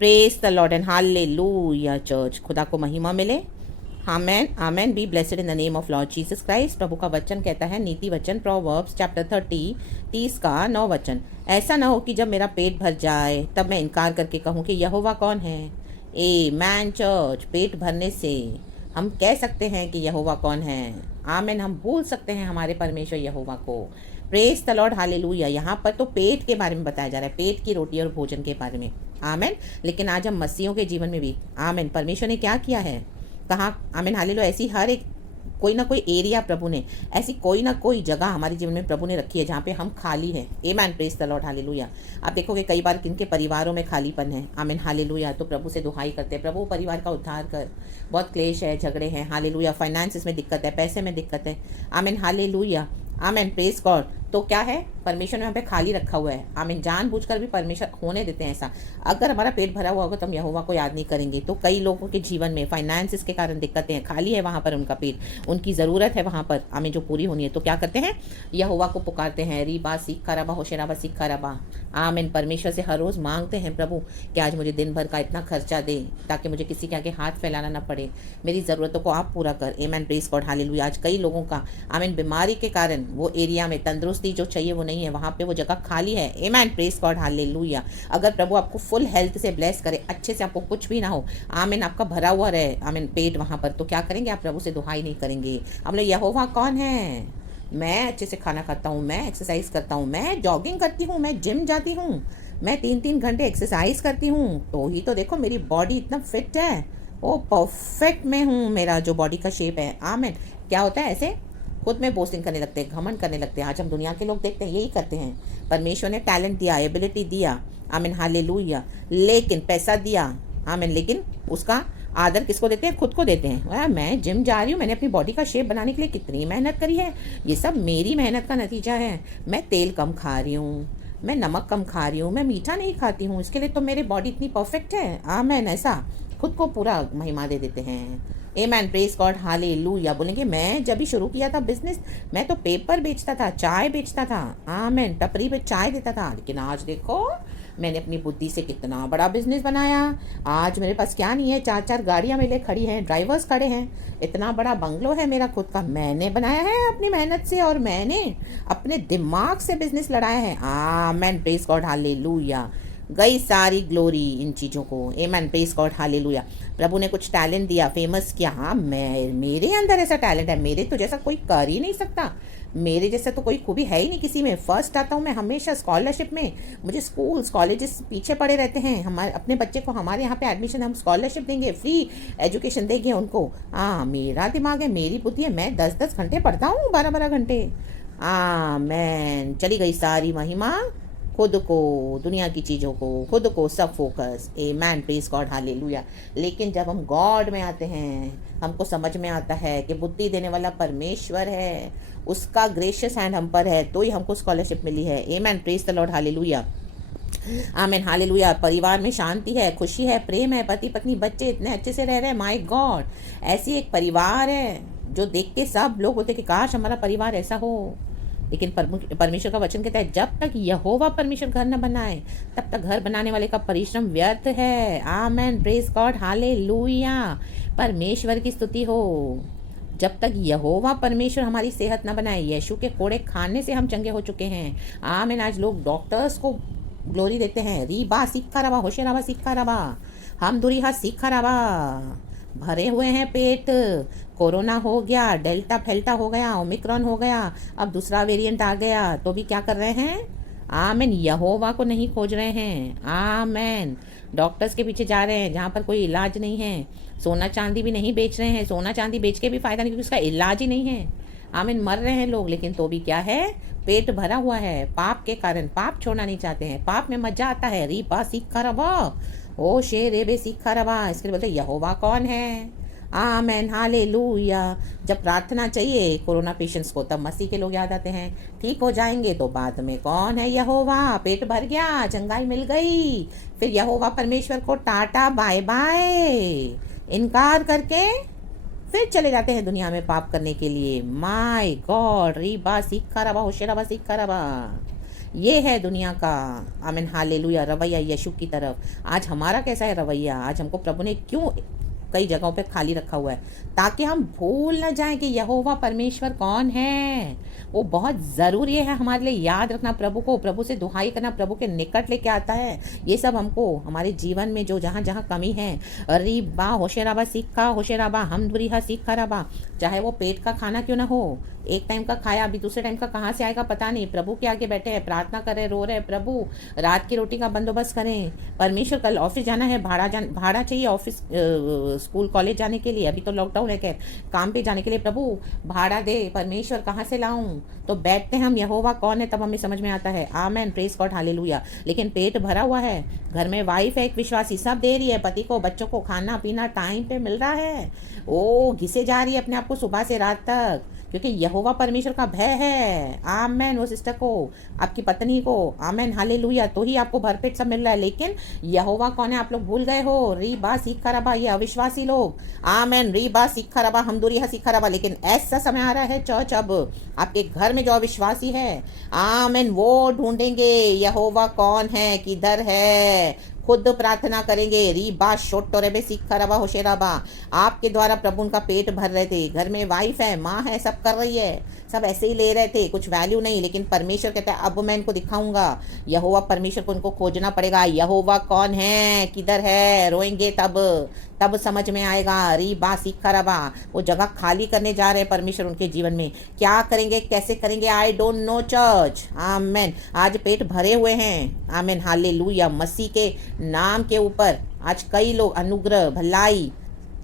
Praise the Lord and hallelujah church. खुदा को महिमा मिले। Amen amen. Be blessed in the name of Lord Jesus Christ. प्रभु का वचन कहता है, नीति वचन प्रोवर्ब्स चैप्टर 30 का 9 वचन, ऐसा ना हो कि जब मेरा पेट भर जाए तब मैं इनकार करके कहूँ कि यहोवा कौन है। ए मैन चर्च, पेट भरने से हम कह सकते हैं कि यहोवा कौन है। आमेन। हम भूल सकते हैं हमारे परमेश्वर यहोवा को। Praise the Lord hallelujah. यहाँ पर तो पेट के बारे में बताया जा रहा है, पेट की रोटी और भोजन के बारे में। आमेन। लेकिन आज हम मसीहों के जीवन में भी आमेन परमेश्वर ने क्या किया है, कहाँ आमेन हालेलुया, ऐसी हर एक कोई ना कोई एरिया प्रभु ने, ऐसी कोई ना कोई जगह हमारे जीवन में प्रभु ने रखी है जहाँ पे हम खाली हैं। Amen. Praise the Lord hallelujah. आप देखोगे कई बार किनके परिवारों में खालीपन है। Amen hallelujah. तो प्रभु से दुहाई करते हैं, प्रभु परिवार का उद्धार कर, बहुत क्लेश है, झगड़े हैं। हालेलुया। फाइनेंसिस में दिक्कत है, पैसे में दिक्कत है। Amen hallelujah. Amen. Praise God. तो क्या है, परमेश्वर ने यहाँ पे खाली रखा हुआ है। आमीन। जानबूझकर भी परमेश्वर होने देते हैं ऐसा। अगर हमारा पेट भरा हुआ होगा तो हम यहोवा को याद नहीं करेंगे। तो कई लोगों के जीवन में फाइनेंसिस के कारण दिक्कतें हैं, खाली है वहाँ पर उनका पेट, उनकी ज़रूरत है वहाँ पर आमीन जो पूरी होनी है। तो क्या करते हैं, यहोवा को पुकारते हैं। रीबा सीखा रबा होशेराबा सीखा रबा। आमीन। परमेश्वर से हर रोज़ मांगते हैं, प्रभु कि आज मुझे दिन भर का इतना खर्चा दे ताकि मुझे किसी के आगे हाथ फैलाना ना पड़े, मेरी ज़रूरतों को आप पूरा कर। आमीन। Praise God hallelujah. आज कई लोगों का आमीन बीमारी के कारण वो एरिया में तंदुरुस्ती जो चाहिए वो नहीं है, वहाँ पे वो जगह खाली है। आमेन। Praise God hallelujah. अगर प्रभु आपको फुल हेल्थ से ब्लेस करे, अच्छे से, आपको कुछ भी ना हो, आमीन, आपका भरा हुआ रहे आमीन पेट वहाँ पर, तो क्या करेंगे आप, प्रभु से दुहाई नहीं करेंगे। हम लोग यहोवा कौन है, मैं अच्छे से खाना खाता हूँ, मैं एक्सरसाइज करता हूँ, मैं जॉगिंग करती हूँ, मैं जिम जाती हूँ, मैं 3-3 घंटे एक्सरसाइज करती हूँ, तो ही तो देखो मेरी बॉडी इतना फिट है, वो परफेक्ट में हूँ, मेरा जो बॉडी का शेप है। आमीन। क्या होता है, ऐसे खुद में बोस्टिंग करने लगते हैं, घमंड करने लगते हैं। आज हम दुनिया के लोग देखते हैं यही करते हैं। परमेश्वर ने टैलेंट दिया, एबिलिटी दिया, आमीन हालेलुया, लेकिन पैसा दिया, आमीन, लेकिन उसका आदर किसको देते हैं, खुद को देते हैं। मैं जिम जा रही हूँ, मैंने अपनी बॉडी का शेप बनाने के लिए कितनी मेहनत करी है, ये सब मेरी मेहनत का नतीजा है। मैं तेल कम खा रही हूँ, मैं नमक कम खा रही हूँ, मैं मीठा नहीं खाती हूँ, इसके लिए तो मेरी बॉडी इतनी परफेक्ट है। आमीन। ऐसा खुद को पूरा महिमा दे देते हैं। आमेन। Praise God hallelujah. बोलेंगे मैं जब भी शुरू किया था बिजनेस, मैं तो पेपर बेचता था, चाय बेचता था, आमीन, टपरी पे चाय देता था, लेकिन आज देखो मैंने अपनी बुद्धि से कितना बड़ा बिजनेस बनाया। आज मेरे पास क्या नहीं है, 4-4 गाड़ियाँ मेरे खड़ी हैं, ड्राइवर्स खड़े हैं, इतना बड़ा बंगलो है मेरा खुद का, मैंने बनाया है अपनी मेहनत से और मैंने अपने दिमाग से बिजनेस लड़ाया है। आमीन। Praise God hallelujah. गई सारी ग्लोरी इन चीज़ों को। आमेन। Praise God hallelujah. प्रभु ने कुछ टैलेंट दिया, फेमस किया। हाँ, मेरे अंदर ऐसा टैलेंट है, मेरे तो जैसा कोई कर ही नहीं सकता, मेरे जैसा तो कोई खूबी है ही नहीं किसी में। फर्स्ट आता हूँ मैं हमेशा स्कॉलरशिप में, मुझे स्कूल्स कॉलेजेस पीछे पड़े रहते हैं। हमारे अपने बच्चे को हमारे यहाँ पे एडमिशन, हम स्कॉलरशिप देंगे, फ्री एजुकेशन देंगे उनको। हाँ, मेरा दिमाग है, मेरी बुद्धि है, मैं 10-10 घंटे पढ़ता हूँ, 12-12 घंटे। आमेन। चली गई सारी महिमा खुद को, दुनिया की चीज़ों को, खुद को, सब focus. Amen. Praise God hallelujah. लेकिन जब हम गॉड में आते हैं, हमको समझ में आता है कि बुद्धि देने वाला परमेश्वर है, उसका ग्रेशियस हैंड हम पर है, तो ही हमको स्कॉलरशिप मिली है। Amen. Praise the Lord hallelujah. आमीन हालेलुया। परिवार में शांति है, खुशी है, प्रेम है, पति पत्नी बच्चे इतने अच्छे से रह रहे हैं। माय गॉड, ऐसी एक परिवार है जो देख के सब लोग बोलते कि काश हमारा परिवार ऐसा हो। लेकिन परमेश्वर का वचन कहता है, जब तक यहोवा परमेश्वर घर न बनाए तब तक घर बनाने वाले का परिश्रम व्यर्थ है। आमेन। Praise God hallelujah. परमेश्वर की स्तुति हो। जब तक यहोवा परमेश्वर हमारी सेहत न बनाए, यीशु के कोड़े खाने से हम चंगे हो चुके हैं। आमीन। आज लोग डॉक्टर्स को ग्लोरी देते हैं, रीबा सीखा रबा होशेराबा सीखा रबा, हम दुरीहा सीखा रबा, भरे हुए हैं पेट। कोरोना हो गया, डेल्टा फैल्टा हो गया, ओमिक्रॉन हो गया, अब दूसरा वेरिएंट आ गया, तो भी क्या कर रहे हैं, आमीन, यहोवा को नहीं खोज रहे हैं। आमीन। डॉक्टर्स के पीछे जा रहे हैं जहाँ पर कोई इलाज नहीं है, सोना चांदी भी नहीं बेच रहे हैं, सोना चांदी बेच के भी फ़ायदा नहीं क्योंकि उसका इलाज ही नहीं है। आमीन। मर रहे हैं लोग, लेकिन तो भी क्या है, पेट भरा हुआ है पाप के कारण, पाप छोड़ना नहीं चाहते हैं, पाप में मजा आता है। रीपा सीखा रबा, ओ शेर रेबे सीखा रबा। इसके लिए बोलते यहोवा कौन है। Amen hallelujah. जब प्रार्थना चाहिए कोरोना पेशेंट्स को, तब मसीह के लोग याद आते हैं, ठीक हो जाएंगे तो बाद में कौन है, यहोवा। पेट भर गया, चंगाई मिल गई, फिर यहोवा परमेश्वर को टाटा बाय बाय, इनकार करके फिर चले जाते हैं दुनिया में पाप करने के लिए। My God. रीबा सीखा रबा होशेराबा सीखा रबा। ये है दुनिया का आमीन हालेलुया रवैया यीशु की तरफ। आज हमारा कैसा है रवैया? आज हमको प्रभु ने क्यों कई जगहों पे खाली रखा हुआ है? ताकि हम भूल न जाएं कि यहोवा परमेश्वर कौन है। वो बहुत ज़रूरी है हमारे लिए याद रखना प्रभु को, प्रभु से दुहाई करना, प्रभु के निकट लेके आता है। ये सब हमको हमारे जीवन में जो जहाँ जहाँ कमी है, अरे बा होशेराबा सीखा होशेराबा हम दुरीहा सीखा रबा, चाहे वो पेट का खाना क्यों ना हो, एक टाइम का खाया अभी दूसरे टाइम का कहाँ से आएगा पता नहीं। प्रभु के आगे बैठे हैं, प्रार्थना कर रहे, रो रहे, प्रभु रात की रोटी का बंदोबस्त करें। परमेश्वर कल ऑफिस जाना है, भाड़ा चाहिए ऑफिस स्कूल कॉलेज जाने के लिए, अभी तो लॉकडाउन है, खैर काम पे जाने के लिए प्रभु भाड़ा दे, परमेश्वर कहाँ से लाऊं? तो बैठते हैं हम यहोवा कौन है, तब हमें समझ में आता है। Amen, praise God, hallelujah. लेकिन पेट भरा हुआ है, घर में वाइफ है एक विश्वासी, सब दे रही है, पति को बच्चों को खाना पीना टाइम पे मिल रहा है, ओ घिसे जा रही है अपने आप को सुबह से रात तक, क्योंकि यहोवा परमेश्वर का भय है। आमेन। वो सिस्टर को, आपकी पत्नी को, आमेन हालेलुया, तो ही आपको भरपेट सब मिल रहा है। लेकिन यहोवा कौन है आप लोग भूल गए हो। री बा सीखा रबा, ये अविश्वासी लोग, आमेन, री बा सीखा रबा हम दूरी सीखा रबा। लेकिन ऐसा समय आ रहा है चर्च, अब आपके घर में जो अविश्वासी है, आमेन, वो ढूंढेंगे यहोवा कौन है, किधर है, खुद प्रार्थना करेंगे। री बा शोटो रेबे सीखा रबा होशेराबा। आपके द्वारा प्रभु उनका पेट भर रहे थे, घर में वाइफ है, माँ है, सब कर रही है, सब ऐसे ही ले रहे थे, कुछ वैल्यू नहीं। लेकिन परमेश्वर कहता है अब मैं इनको दिखाऊंगा। यहोवा परमेश्वर को उनको खोजना पड़ेगा, यहोवा कौन है, किधर है, रोएंगे तब समझ में आएगा। री बा सीखा रबा, वो जगह खाली करने जा रहे हैं परमेश्वर उनके जीवन में। क्या करेंगे, कैसे करेंगे, आई डोंट नो चर्च। आमेन। आज पेट भरे हुए हैं, आमेन हालेलुया, मसीह के नाम के ऊपर आज कई लोग अनुग्रह भलाई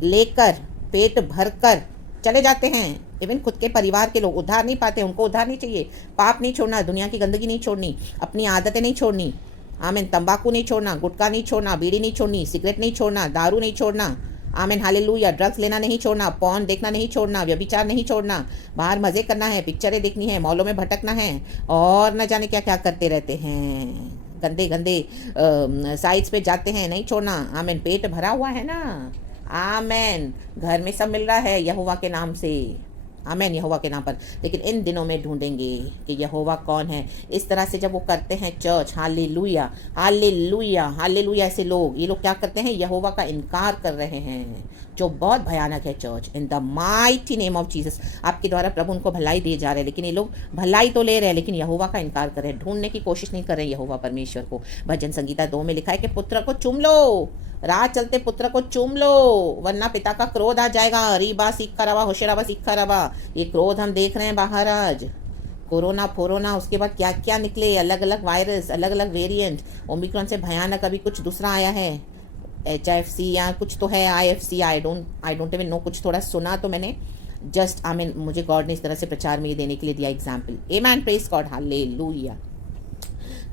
लेकर पेट भरकर चले जाते हैं। इवन खुद के परिवार के लोग उद्धार नहीं पाते, उनको उद्धार नहीं चाहिए। पाप नहीं छोड़ना, दुनिया की गंदगी नहीं छोड़नी, अपनी आदतें नहीं छोड़नी, आमीन, तंबाकू नहीं छोड़ना, गुटखा नहीं छोड़ना, बीड़ी नहीं छोड़नी, सिगरेट नहीं छोड़ना, दारू नहीं छोड़ना, आमीन हालेलुया, ड्रग्स लेना नहीं छोड़ना, पॉर्न देखना नहीं छोड़ना, व्यभिचार नहीं छोड़ना, बाहर मज़े करना है, पिक्चरें देखनी है, मॉलों में भटकना है, और न जाने क्या क्या करते रहते हैं, गंदे गंदे साइट्स पे जाते हैं, नहीं छोड़ना। आमीन। पेट भरा हुआ है ना, आमीन, घर में सब मिल रहा है यहोवा के नाम से, आमीन, यहोवा के नाम पर। लेकिन इन दिनों में ढूंढेंगे कि यहोवा कौन है। इस तरह से जब वो करते हैं चर्च, हालेलुया हालेलुया हालेलुया, ऐसे लोग, ये लोग क्या करते हैं, यहोवा का इनकार कर रहे हैं, जो बहुत भयानक है church. In the mighty name of Jesus, आपके द्वारा प्रभु उनको भलाई दिए जा रहे हैं, लेकिन ये लोग भलाई तो ले रहे हैं लेकिन यहोवा का इनकार कर रहे हैं, ढूंढने की कोशिश नहीं कर रहे हैं यहोवा परमेश्वर को। भजन संगीता 2 में लिखा है कि पुत्र को चूम लो, राह चलते पुत्र को चूम लो, वरना पिता का क्रोध आ जाएगा। रीबा सीखा रवा होशराबा सीखा रवा, ये क्रोध हम देख रहे हैं बाहर आज, कोरोना फोरोना, उसके बाद क्या क्या निकले, अलग अलग वायरस, अलग अलग वेरिएंट, ओमिक्रॉन से भयानक अभी कुछ दूसरा आया है, HIFC या कुछ तो है, IFC, I don't even know, कुछ थोड़ा सुना तो मैंने, जस्ट आमीन, मुझे गॉड ने इस तरह से प्रचार में ये देने के लिए दिया एग्जाम्पल। आमीन, प्रेज गॉड, हालेलुया।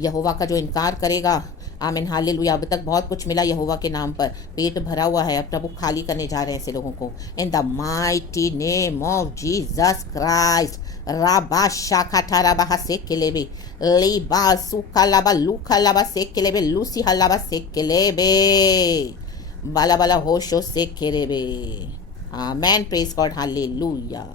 यहोवा का जो इनकार करेगा, आमीन हालेलुया, अब तक बहुत कुछ मिला यहोवा के नाम पर, पेट भरा हुआ है, अब प्रभु खाली करने जा रहे हैं ऐसे लोगों को। In the mighty name of Jesus Christ, राबा शाखा ठाराबा से केलेबे, लीबा सुखा लाबा लूखा लाबा से केलेबे, लूसी हलाबा से केलेबे, बाला बाला होशो से केलेबे। आमीन, प्रेज गॉड, हालेलुया।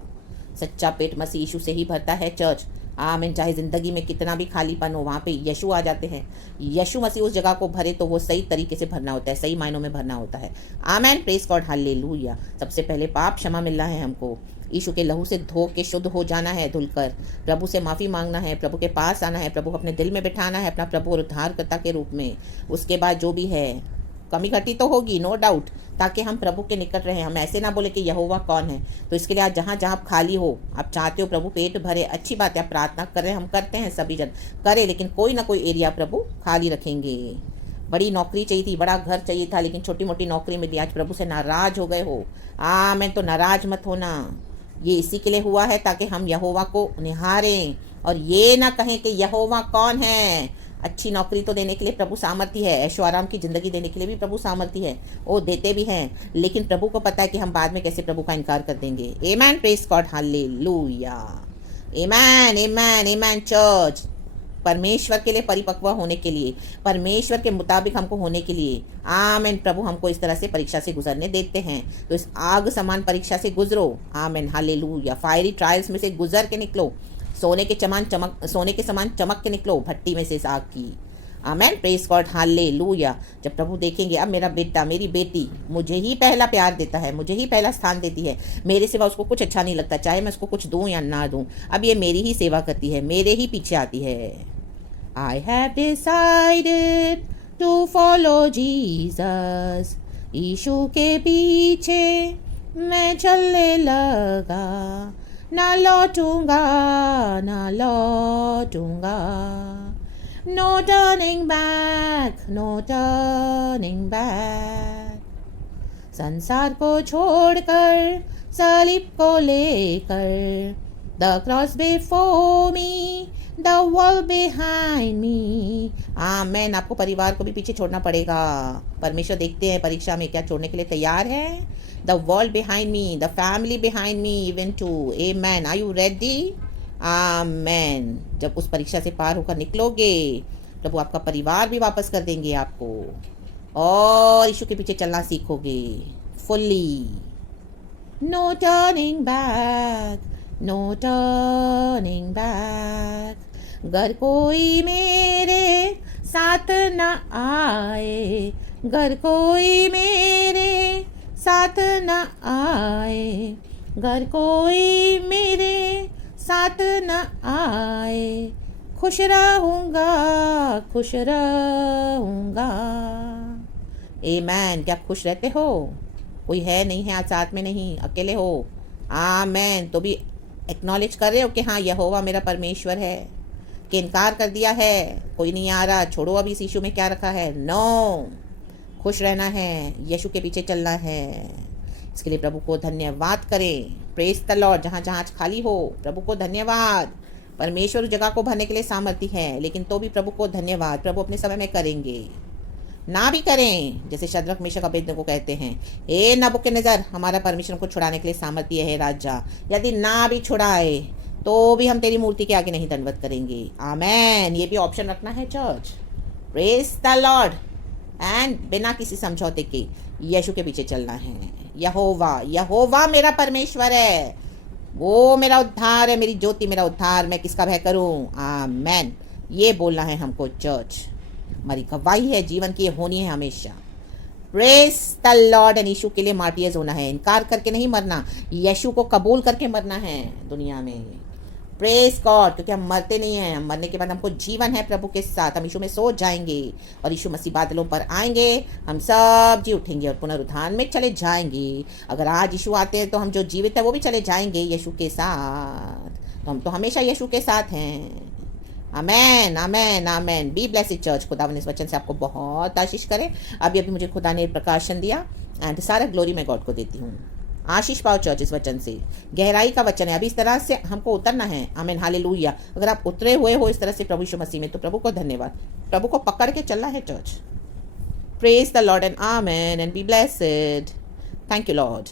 सच्चा पेट मसीह यीशु से ही भरता है चर्च। आमीन। चाहे ज़िंदगी में कितना भी खालीपन हो, वहाँ पे यीशु आ जाते हैं, यीशु मसीह उस जगह को भरे तो वो सही तरीके से भरना होता है, सही मायनों में भरना होता है। आमीन, प्रेज गॉड, हालेलुया। सबसे पहले पाप क्षमा मिलना है हमको, यीशु के लहू से धो के शुद्ध हो जाना है, धुलकर प्रभु से माफ़ी मांगना है, प्रभु के पास आना है, प्रभु अपने दिल में बिठाना है अपना प्रभु और उद्धारकर्ता के रूप में। उसके बाद जो भी है, कमी घटी तो होगी नो डाउट, ताकि हम प्रभु के निकट रहें। हम ऐसे ना बोले कि यहोवा कौन है। तो इसके लिए आज जहाँ जहाँ आप खाली हो, आप चाहते हो प्रभु पेट भरे, अच्छी बात है, आप प्रार्थना कर रहे हैं, हम करते हैं, सभी जन करें, लेकिन कोई ना कोई एरिया प्रभु खाली रखेंगे। बड़ी नौकरी चाहिए थी, बड़ा घर चाहिए था, लेकिन छोटी मोटी नौकरी मिली, आज प्रभु से नाराज हो गए हो, मैं तो नाराज मत होना। ये इसी के लिए हुआ है ताकि हम यहोवा को निहारें और ये ना कहें कि यहोवा कौन है। अच्छी नौकरी तो देने के लिए प्रभु सामर्थ्य है, ऐशो आराम की ज़िंदगी देने के लिए भी प्रभु सामर्थ्य है, वो देते भी हैं, लेकिन प्रभु को पता है कि हम बाद में कैसे प्रभु का इनकार कर देंगे। आमीन, प्रेज गॉड, हालेलुया। आमीन आमीन आमीन। चर्च, परमेश्वर के लिए परिपक्व होने के लिए, परमेश्वर के मुताबिक हमको होने के लिए, आमीन, प्रभु हमको इस तरह से परीक्षा से गुजरने देते हैं। तो इस आग समान परीक्षा से गुजरो, आमीन हालेलुया। फायरी ट्रायल्स में से गुजर के निकलो, सोने के समान चमक के निकलो भट्टी में से इस आग की। आमेन, प्रेज गॉड, हालेलुया। जब प्रभु देखेंगे अब मेरा बेटा मेरी बेटी मुझे ही पहला प्यार देता है, मुझे ही पहला स्थान देती है, मेरे सिवा उसको कुछ अच्छा नहीं लगता, चाहे मैं उसको कुछ दूं या ना दूं, अब ये मेरी ही सेवा करती है, मेरे ही पीछे आती है। I have decided to follow Jesus, यीशु के पीछे मैं चलने लगा, ना लौटूंगा ना लौटूंगा। No turning back, no turning back। संसार को छोड़कर सलीब को लेकर, The cross before me, the world behind me। आमेन। आपको परिवार को भी पीछे छोड़ना पड़ेगा। परमेश्वर देखते हैं परीक्षा में क्या छोड़ने के लिए तैयार है। The world behind me, the family behind me even too। Amen। Are you ready? आमेन। जब उस परीक्षा से पार होकर निकलोगे प्रभु आपका परिवार भी वापस कर देंगे आपको, और यीशु के पीछे चलना सीखोगे fully. No turning back, no turning back. घर कोई मेरे साथ न आए, घर कोई मेरे साथ न आए, घर कोई मेरे साथ न आए, खुश रहूँगा खुश रहूँगा। आमेन। क्या खुश रहते हो? कोई है नहीं है आज साथ में, नहीं अकेले हो। आमेन। तो भी एक्नॉलेज कर रहे हो कि हाँ यहोवा मेरा परमेश्वर है, कि इनकार कर दिया है कोई नहीं आ रहा, छोड़ो अभी इस यीशु में क्या रखा है। नो, खुश रहना है, यीशु के पीछे चलना है। इसके लिए प्रभु को धन्यवाद करें। Praise the Lord. जहाँ जहाँ आज खाली हो प्रभु को धन्यवाद। परमेश्वर जगह को भरने के लिए सामर्थ्य है, लेकिन तो भी प्रभु को धन्यवाद। प्रभु अपने समय में करेंगे, ना भी करें जैसे शद्रक मेशक अबेदनगो कहते हैं, ए नबूकदनेस्सर हमारा परमेश्वर को छुड़ाने के लिए सामर्थ्य है राजा, यदि ना भी छुड़ाए तो भी हम तेरी मूर्ति के आगे नहीं दंडवत करेंगे। आमेन। ये भी ऑप्शन रखना है church. Praise the Lord. And बिना किसी समझौते के यीशु के पीछे चलना है। यहोवा, यहोवा मेरा परमेश्वर है, वो मेरा उद्धार है, मेरी ज्योति मेरा उद्धार, मैं किसका भय करूं। आमेन। ये बोलना है हमको चर्च। हमारी गवाही है जीवन की, ये होनी है हमेशा। Praise the Lord. एंड यीशु के लिए मार्टियर्स होना है, इनकार करके नहीं मरना, यीशु को कबूल करके मरना है दुनिया में। Praise God. क्योंकि हम मरते नहीं हैं, हम मरने के बाद हमको जीवन है प्रभु के साथ, हम यीशु में सो जाएंगे और यीशु मसीह बादलों पर आएंगे, हम सब जी उठेंगे और पुनरुत्थान में चले जाएंगे। अगर आज यीशु आते हैं तो हम जो जीवित है वो भी चले जाएंगे यीशु के साथ, तो हम तो हमेशा यीशु के साथ हैं। Amen amen amen. Be blessed church. खुदावन इस वचन से आपको बहुत आशीष करे। अभी मुझे खुदा ने प्रकाशन दिया एंड सारा ग्लोरी मैं गॉड को देती हूँ। आशीष पाओ चर्च इस वचन से। गहराई का वचन है, अभी इस तरह से हमको उतरना है। आमीन हालेलुया। अगर आप उतरे हुए हो इस तरह से प्रभु यीशु मसीह में, तो प्रभु को धन्यवाद, प्रभु को पकड़ के चलना है church. Praise the Lord and amen and be blessed. Thank you Lord.